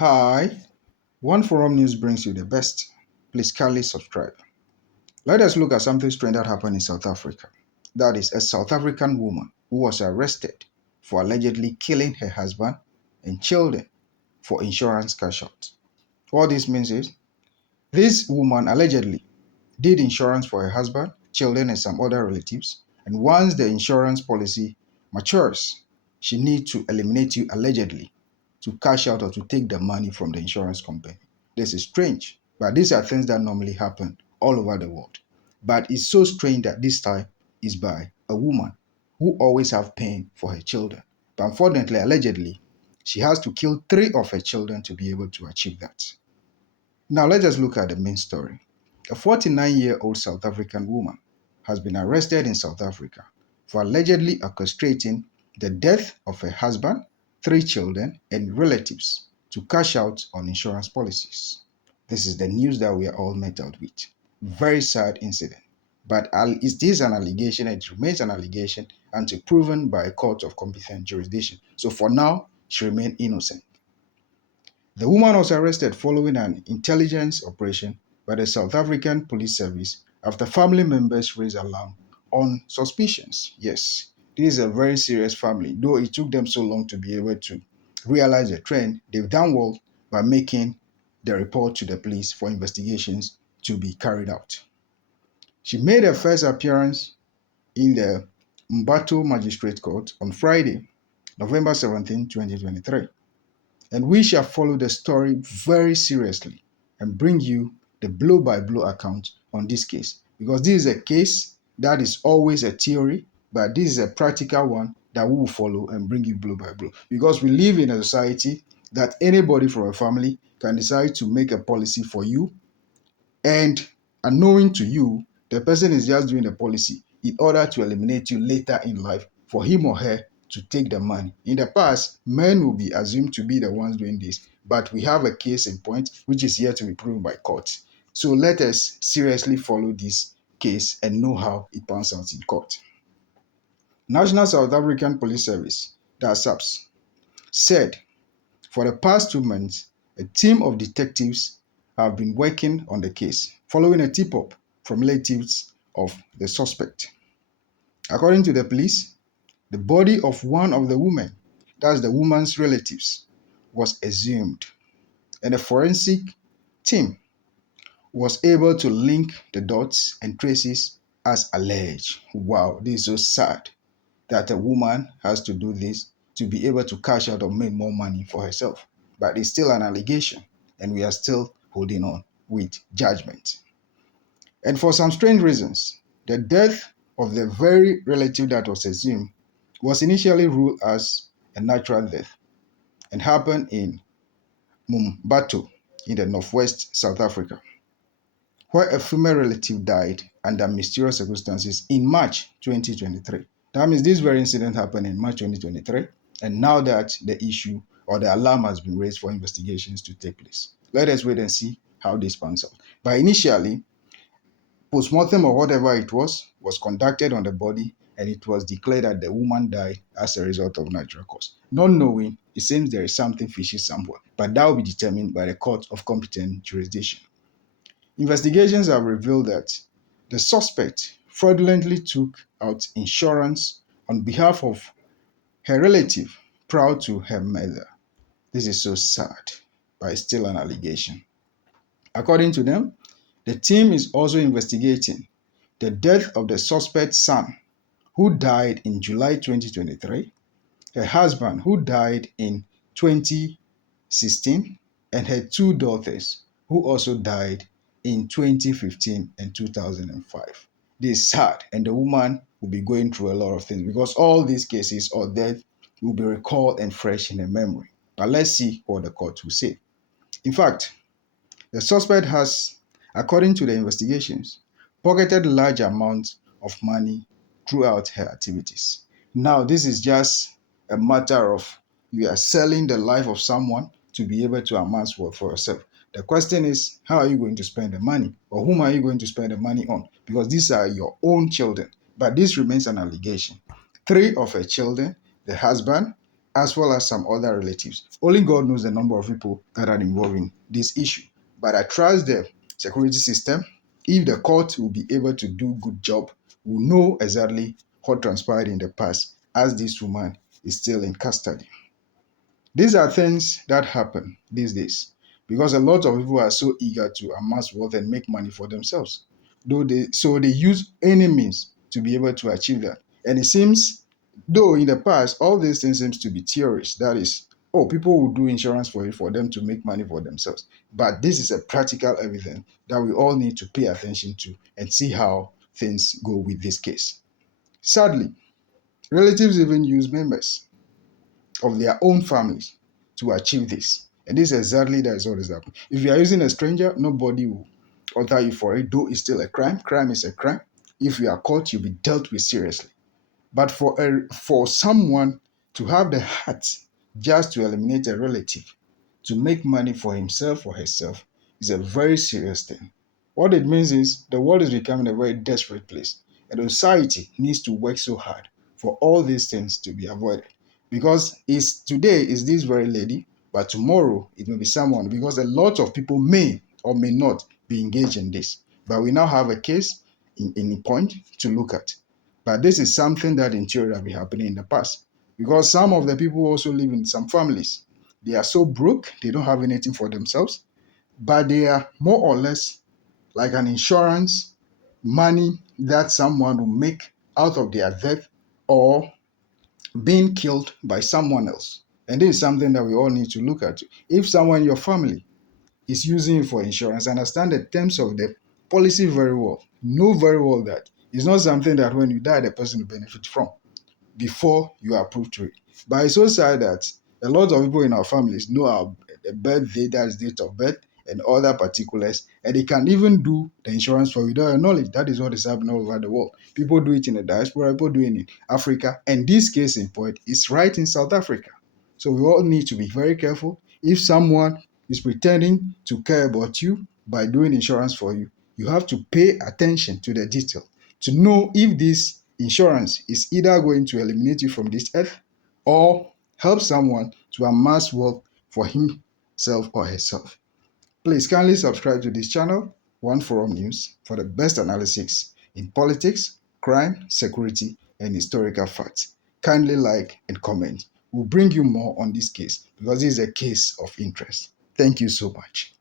Hi, One Forum News brings you the best. Please kindly subscribe. Let us look at something strange that happened in South Africa. That is, a South African woman who was arrested for allegedly killing her husband and children for insurance cash out. What this means is, this woman allegedly did insurance for her husband, children, and some other relatives. And once the insurance policy matures, she needs to eliminate you allegedly to cash out or to take the money from the insurance company. This is strange, but these are things that normally happen all over the world. But it's so strange that this time is by a woman who always have pain for her children. But unfortunately, allegedly, she has to kill three of her children to be able to achieve that. Now let us look at the main story. A 49-year-old South African woman has been arrested in South Africa for allegedly orchestrating the death of her husband, three children, and relatives to cash out on insurance policies. This is the news that we are all met out with. Very sad incident. But it is an allegation, it remains an allegation until proven by a court of competent jurisdiction. So for now, she remains innocent. The woman was arrested following an intelligence operation by the South African Police Service after family members raised alarm on suspicions. Yes, this is a very serious family. Though it took them so long to be able to realize the trend, they've done well by making the report to the police for investigations to be carried out. She made her first appearance in the Mbatho Magistrate Court on Friday, November 17, 2023. And we shall follow the story very seriously and bring you the blow-by-blow account on this case. Because this is a case that is always a theory, but this is a practical one that we will follow and bring you blow-by-blow. Because we live in a society that anybody from a family can decide to make a policy for you, and unknowing to you, the person is just doing the policy in order to eliminate you later in life for him or her to take the money. In the past, men will be assumed to be the ones doing this, but we have a case in point which is yet to be proven by court. So let us seriously follow this case and know how it pans out in court. National South African Police Service, the SAPS, said for the past 2 months, a team of detectives have been working on the case following a tip-off from relatives of the suspect. According to the police, the body of one of the women, that's the woman's relatives, was exhumed, and a forensic team was able to link the dots and traces as alleged. Wow, this is so sad that a woman has to do this to be able to cash out or make more money for herself. But it's still an allegation, and we are still holding on with judgment. And for some strange reasons, the death of the very relative that was exhumed was initially ruled as a natural death and happened in Mbatho in the northwest South Africa, where a female relative died under mysterious circumstances in March 2023. That means this very incident happened in March 2023, and now that the issue or the alarm has been raised for investigations to take place. Let us wait and see how this pans out. But initially, postmortem or whatever it was conducted on the body, and it was declared that the woman died as a result of natural cause. Not knowing, it seems there is something fishy somewhere, but that will be determined by the court of competent jurisdiction. Investigations have revealed that the suspect fraudulently took out insurance on behalf of her relative prior to her murder. This is so sad, but it's still an allegation. According to them, the team is also investigating the death of the suspect's son, who died in July 2023, her husband, who died in 2016, and her two daughters, who also died in 2015 and 2005. This is sad, and the woman will be going through a lot of things because all these cases or death will be recalled and fresh in her memory. But let's see what the court will say. In fact, the suspect has, according to the investigations, pocketed large amounts of money throughout her activities. Now, this is just a matter of you are selling the life of someone to be able to amass wealth for yourself. The question is, how are you going to spend the money, or whom are you going to spend the money on? Because these are your own children, but this remains an allegation. Three of her children, the husband, as well as some other relatives. Only God knows the number of people that are involved in this issue. But I trust the security system. If the court will be able to do good job, will know exactly what transpired in the past as this woman is still in custody. These are things that happen these days because a lot of people are so eager to amass wealth and make money for themselves. So they use any means to be able to achieve that. And it seems, though in the past, all these things seems to be theories. That is, oh, people will do insurance for you for them to make money for themselves. But this is a practical evidence that we all need to pay attention to and see how things go with this case. Sadly, relatives even use members of their own families to achieve this. And this is exactly that is what is happening. If you are using a stranger, nobody will alter you for it, though it's still a crime. Crime is a crime. If you are caught, you'll be dealt with seriously. But for someone to have the heart just to eliminate a relative to make money for himself or herself is a very serious thing. What it means is the world is becoming a very desperate place, and the society needs to work so hard for all these things to be avoided. Because is today is this very lady, but tomorrow it may be someone. Because a lot of people may or may not be engaged in this. But we now have a case in point to look at. But this is something that in theory have been happening in the past. Because some of the people also live in some families. They are so broke, they don't have anything for themselves, but they are more or less like an insurance money that someone will make out of their death or being killed by someone else. And this is something that we all need to look at. If someone in your family is using it for insurance, understand the terms of the policy very well. Know very well that it's not something that when you die, the person will benefit from before you are approved to it. But it's so sad that a lot of people in our families know our birthday, that's date of birth, and other particulars, and they can even do the insurance for without your knowledge. That is what is happening all over the world. People do it in the diaspora, people do it in Africa, and this case in point is right in South Africa. So we all need to be very careful. If someone is pretending to care about you by doing insurance for you, you have to pay attention to the detail to know if this insurance is either going to eliminate you from this earth or help someone to amass wealth for himself or herself. Please kindly subscribe to this channel, One Forum News, for the best analysis in politics, crime, security, and historical facts. Kindly like and comment. We'll bring you more on this case because this is a case of interest. Thank you so much.